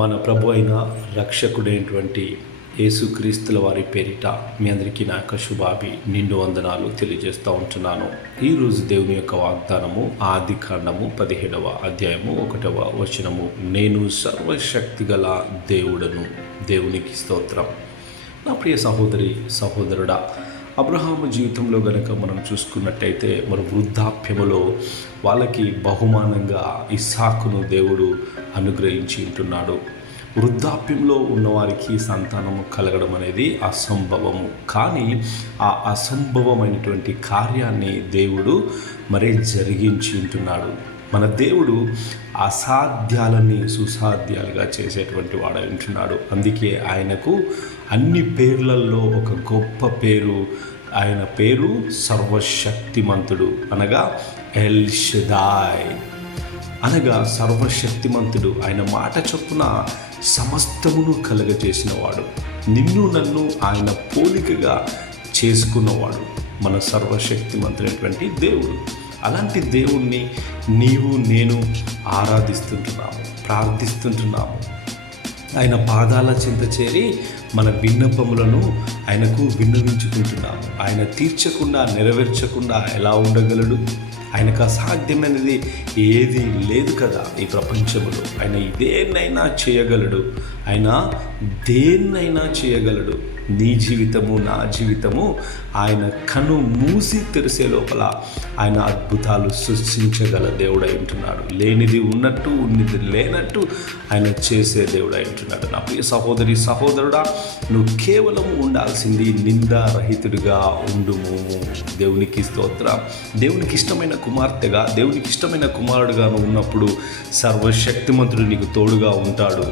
మన ప్రభు అయిన రక్షకుడైనటువంటి యేసుక్రీస్తుల వారి పేరిట మీ అందరికీ నా యొక్క నిండు వందనాలు తెలియజేస్తూ ఉంటున్నాను. ఈరోజు దేవుని యొక్క వాగ్దానము ఆదికాండము 17వ అధ్యాయము 1వ వచనము. నేను సర్వశక్తిగల దేవుడను. దేవునికి స్తోత్రం. నా ప్రియ సహోదరి సహోదరుడా, అబ్రహాము జీవితంలో గనక మనం చూసుకున్నట్టయితే మన వృద్ధాప్యములో వాళ్ళకి బహుమానంగా ఇస్సాకును దేవుడు అనుగ్రహించి ఉంటున్నాడు. వృద్ధాప్యంలో ఉన్నవారికి సంతానము కలగడం అనేది అసంభవము. కానీ ఆ అసంభవమైనటువంటి కార్యాన్ని దేవుడు మరే జరిగించి ఉంటున్నాడు. మన దేవుడు అసాధ్యాలని సుసాధ్యాలుగా చేసేటువంటి వాడు ఉంటున్నాడు. అందుకే ఆయనకు అన్ని పేర్లలో ఒక గొప్ప పేరు. ఆయన పేరు సర్వశక్తిమంతుడు, అనగా ఎల్ షదాయ్, అనగా సర్వశక్తిమంతుడు. ఆయన మాట చొప్పున సమస్తమును కలగజేసిన వాడు, నిన్ను నన్ను ఆయన పోలికగా చేసుకున్నవాడు మన సర్వశక్తిమంతుడైనటువంటి దేవుడు. అలాంటి దేవుణ్ణి నీవు నేను ఆరాధిస్తుంటున్నాము, ప్రార్థిస్తుంటున్నాము. ఆయన పాదాల చెంత చేరి మన విన్నపములను ఆయనకు విన్నవించుకుంటున్నాము. ఆయన తీర్చకుండా నెరవేర్చకుండా ఎలా ఉండగలడు? ఆయనకు అసాధ్యమైనది ఏది లేదు కదా ఈ ప్రపంచంలో. ఆయన దేన్నైనా చేయగలడు. ఆయన దేన్నైనా చేయగలడు. నీ జీవితము నా జీవితము ఆయన కన్ను మూసి తెరిసే లోపల ఆయన అద్భుతాలు సృష్టించగల దేవుడై ఉంటున్నాడు. లేనిది ఉన్నట్టు, ఉన్నది లేనట్టు ఆయన చేసే దేవుడై ఉంటున్నాడు. నా ప్రియ సహోదరి సహోదరుడా, నువ్వు కేవలం ఉండాల్సింది నిందారహితుడిగా ఉండుము. దేవునికి స్తోత్రం. దేవునికి ఇష్టమైన కుమార్తెగా, దేవునికి ఇష్టమైన కుమారుడుగా నువ్వు ఉన్నప్పుడు సర్వశక్తిమంతుడు నీకు తోడుగా ఉంటాడు.